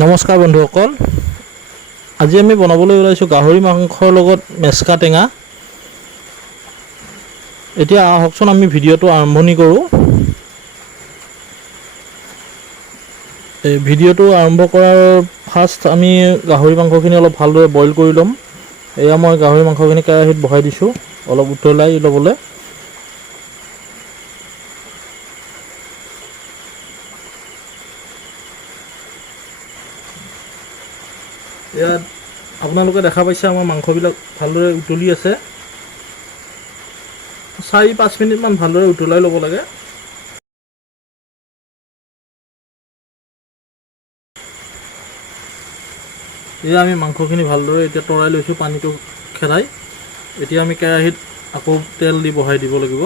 নমস্কাৰ বন্ধুসকল, আজি আমি বনাবলৈ ওলাইছোঁ গাহৰি মাংসৰ লগত মেচকা টেঙা। এতিয়া আহকচোন আমি ভিডিঅ'টো আৰম্ভণি কৰোঁ। এই ভিডিঅ'টো আৰম্ভ কৰাৰ ফাৰ্ষ্ট আমি গাহৰি মাংসখিনি অলপ ভালদৰে বইল কৰি ল'ম। এয়া মই গাহৰি মাংসখিনি কেৰাহীত বহাই দিছোঁ অলপ উতলাই ল'বলৈ। ইয়াত আপোনালোকে দেখা পাইছে আমাৰ মাংসবিলাক ভালদৰে উতলি আছে। 4-5 মিনিটমান ভালদৰে উতলাই ল'ব লাগে। এয়া আমি মাংসখিনি ভালদৰে এতিয়া তৰাই লৈছোঁ, পানীটো খেৰাই। এতিয়া আমি কেৰাহীত আকৌ তেল দি বহাই দিব লাগিব।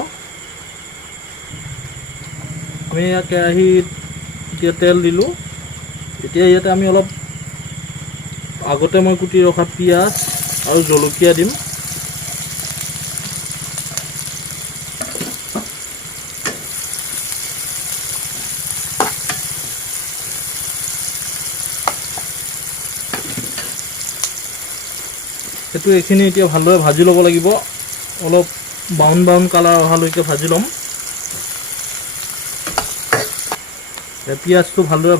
আমি এয়া কেৰাহীত এতিয়া তেল দিলোঁ। এতিয়া ইয়াতে আমি অলপ আগতে মই কুটি ৰখা পিঁয়াজ আৰু জলকীয়া দিম। এইখিনি এতিয়া ভালদৰে ভাজি ল'ব লাগিব। অলপ ব্ৰাউন কালাৰ অহালৈকে ভাজি ল'ম। পিঁয়াজটো ভালদৰে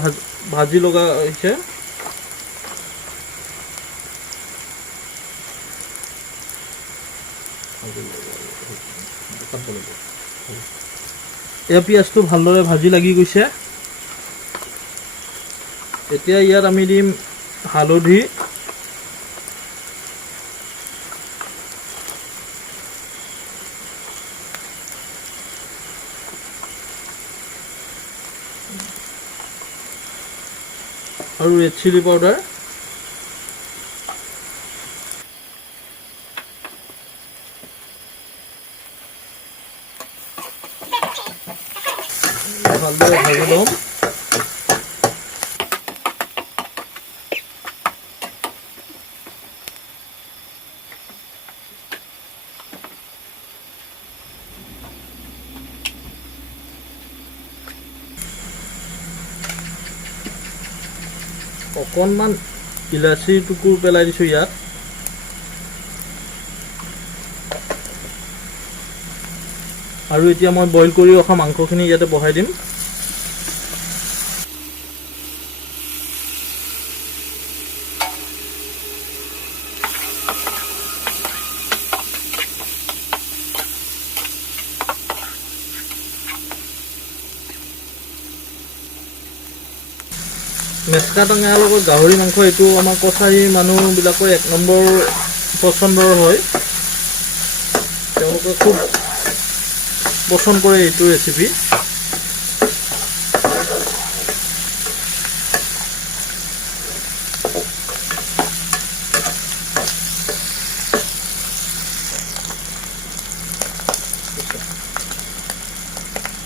ভাজি লগা হৈছে। এই পিঁয়াজটো ভালদৰে ভাজি লাগি গৈছে। এতিয়া ইয়াত আমি দিম হালধি, আৰু ৰেড চিলি পাউডাৰ। ভালদৰে ভাজি ল'ম। অকণমান ইলাচি টুকুৰ পেলাই দিছোঁ ইয়াত। আৰু এতিয়া মই বইল কৰি ৰখা মাংসখিনি ইয়াতে বহাই দিম। মেচকা টেঙাৰ লগত গাহৰি মাংস এইটো আমাৰ কছাৰী মানুহবিলাকৰ 1 নম্বৰ পচন্দৰ হয়। তেওঁলোকে খুব পচন্দ কৰে এইটো ৰেচিপি।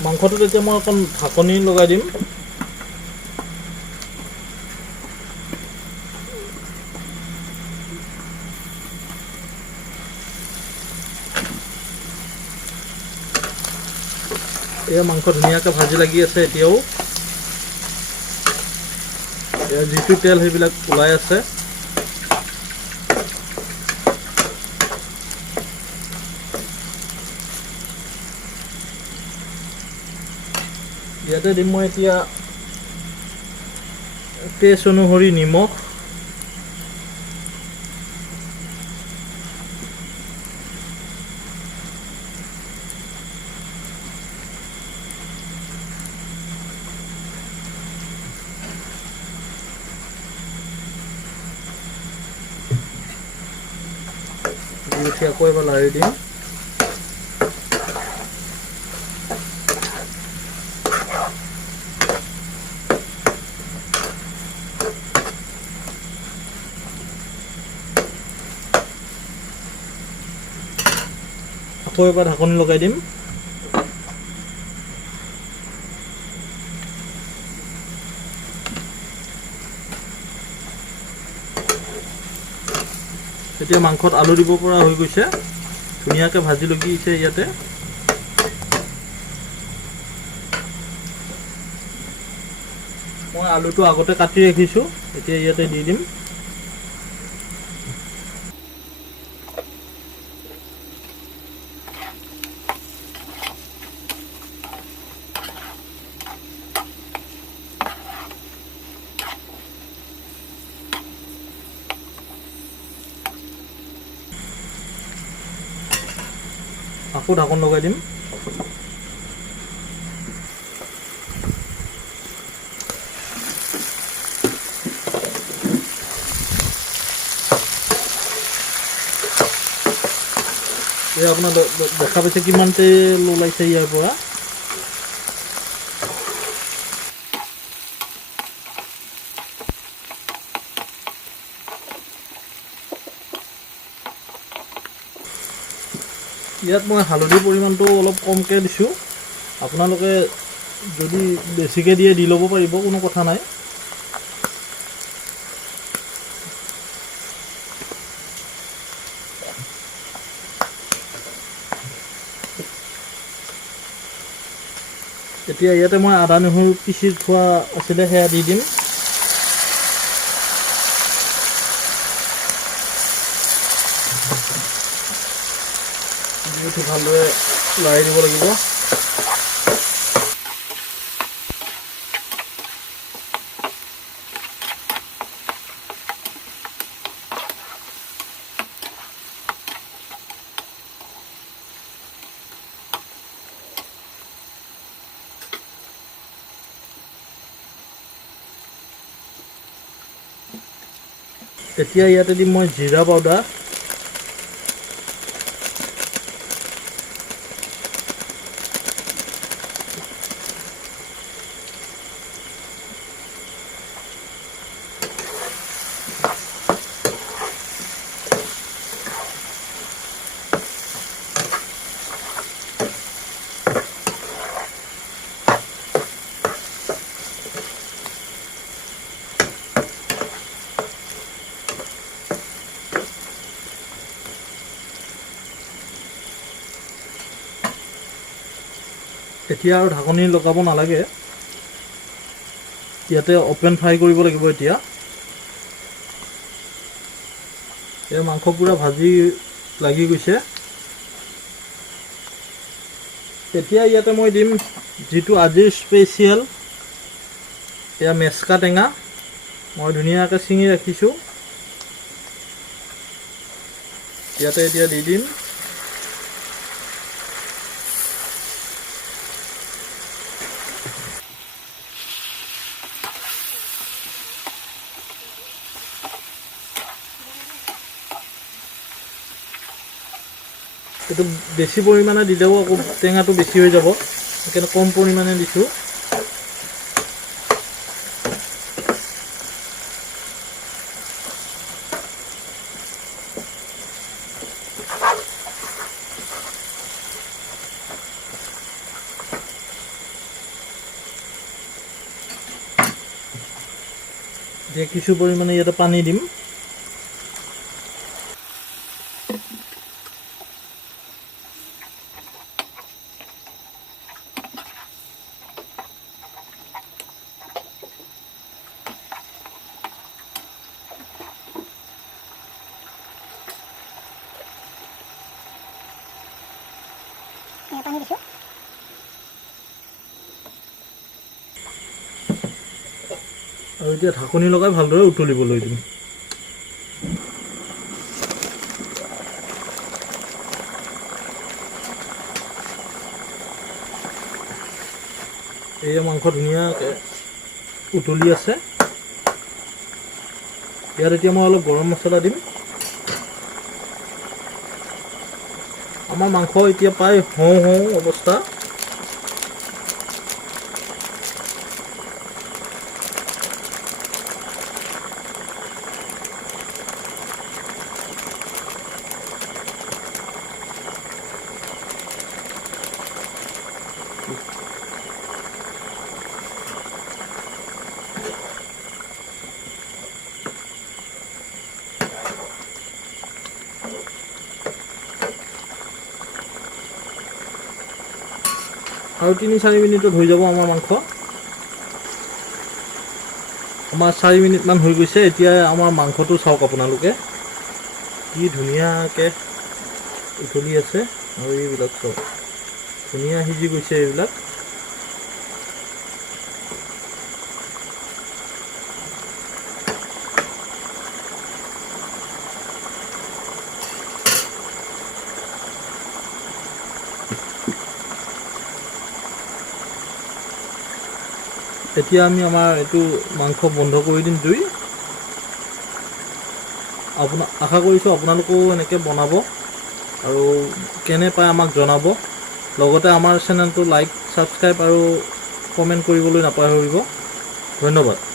মাংসটোত এতিয়া মই অকণ ঢাকনি লগাই দিম। এয়া মাংস ধুনীয়াকৈ ভাজি লাগি আছে। এতিয়াও এয়া যিটো তেল সেইবিলাক ওলাই আছে। ইয়াতে দিম মই এতিয়া টেষ্ট অনুসৰি নিমখ, আকৌ এবাৰ লাৰি দিম। আকৌ এবাৰ ঢাকনি লগাই দিম। এতিয়া মাংসত আলু দিব পৰা হৈ গৈছে। ধুনীয়াকৈ ভাজি লাগিছে ইয়াতে। মই আলুটো আগতে কাটি ৰাখিছোঁ, এতিয়া ইয়াতে দি দিম। আকৌ ঢাকন লগাই দিম। এই আপোনাৰ দেখা পাইছে কিমান তেল ওলাইছে ইয়াৰ পৰা। ইয়াত মই হালধিৰ পৰিমাণটো অলপ কমকৈ দিছোঁ, আপোনালোকে যদি বেছিকৈ দিয়ে দি ল'ব পাৰিব, কোনো কথা নাই। এতিয়া ইয়াতে মই আদা নহৰু পিচি থোৱা আছিলে সেয়া দি দিম। দি ভালদৰে লৰাই দিব লাগিব। এতিয়া ইয়াতে দিম মই জিৰা পাউডাৰ। এতিয়া আৰু ঢাকনি লগাব নালাগে, ইয়াতে অপেন ফ্ৰাই কৰিব লাগিব। এতিয়া এই মাংস পুৰা ভাজি লাগি গৈছে। এতিয়া ইয়াতে মই দিম যিটো আজিৰ স্পেচিয়েল, এয়া মেচকা টেঙা মই ধুনীয়াকৈ ছিঙি ৰাখিছোঁ, ইয়াতে এতিয়া দি দিম। এইটো বেছি পৰিমাণে দিলেও আকৌ টেঙাটো বেছি হৈ যাব, সেইকাৰণে কম পৰিমাণে দিছোঁ। এতিয়া কিছু পৰিমাণে ইয়াতে পানী দিম। পানী দিছোঁ। আৰু এতিয়া ঢাকনি লগাই ভালদৰে উতলিবলৈ দিম। এই মাংস ধুনীয়াকৈ উতলি আছে। ইয়াত এতিয়া মই অলপ গৰম মছলা দিম। আমাৰ মাংস এতিয়া প্ৰায় হওঁ হওঁ অৱস্থা। আৰু ৩-৪ মিনিটত হৈ যাব আমাৰ মাংস। আমাৰ 4 মিনিটমান হৈ গৈছে। এতিয়া আমাৰ মাংসটো চাওক আপোনালোকে কি ধুনীয়াকৈ উতলি আছে আৰু এইবিলাক চাওক ধুনীয়া সিজি গৈছে এইবিলাক। এতিয়া আমি আমাৰ এইটো মাংস বন্ধ কৰি দিম জুই। আশা কৰিছোঁ আপোনালোকেও এনেকৈ বনাব আৰু কেনে পায় আমাক জনাব। লগতে আমাৰ চেনেলটো লাইক, ছাবস্ক্ৰাইব আৰু কমেণ্ট কৰিবলৈ নাপাহৰিব। ধন্যবাদ।